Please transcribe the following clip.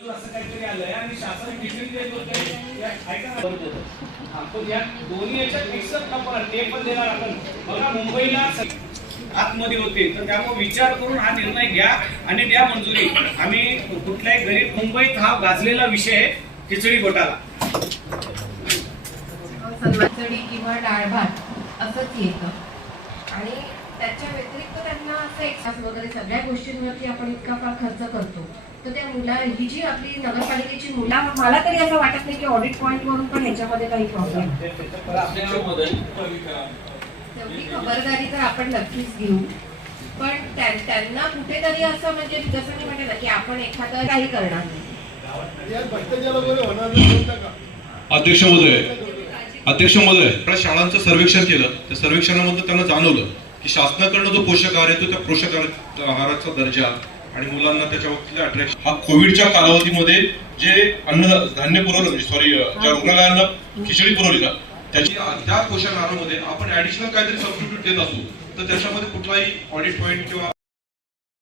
असं काहीतरी आलंय आणि शासन खिचडी देत होते ऐका पण या दोन्ही याच्यात मिक्सअप नको ते पण देणार आपण बघा मुंबईला आतमध्ये होते तर त्यामुळे विचार करून हा निर्णय घ्या आणि द्या मंजुरी. आम्ही कुठल्याही गरीब मुंबईत हा गाजलेला विषय खिचडी घोटाळा खिचडी किंवा डाळ भात असंच येतं आणि त्याच्या व्यतिरिक्त त्यांना असं एक्सास वगैरे सगळ्या गोष्टींवरती आपण इतका फार खर्च करतो तर त्या मुला ही जी आपली नगरपालिकेची मुला मला तरी असं वाटत नाही की ऑडिट पॉइंट वरून पण ह्याच्यामध्ये काही प्रॉब्लेम तेवढी खबरदारी तर आपण नक्कीच घेऊ पण त्यांना कुठेतरी असं म्हणजे जसं मी म्हटलं ना की आपण एखादं काही करणार नाही. अध्यक्ष महोदय शाळांचं सर्वेक्षण केलं त्या सर्वेक्षणामध्ये त्यांना जाणवलं की शासनाकडनं जो पोषक आहार येतो त्या पोषक आहाराचा दर्जा आणि मुलांना त्याच्या बाबतीतले अट्रॅक्शन हा कोविडच्या कालावधीमध्ये जे धान्य पुरवलं सॉरी ज्या रुग्णालयांना खिचडी पुरवली ना त्याची त्या पोषण आहारामध्ये आपण ऍडिशनल काहीतरी सबस्टिट्यूट देत असू तर त्याच्यामध्ये कुठलाही ऑडिट पॉईंट किंवा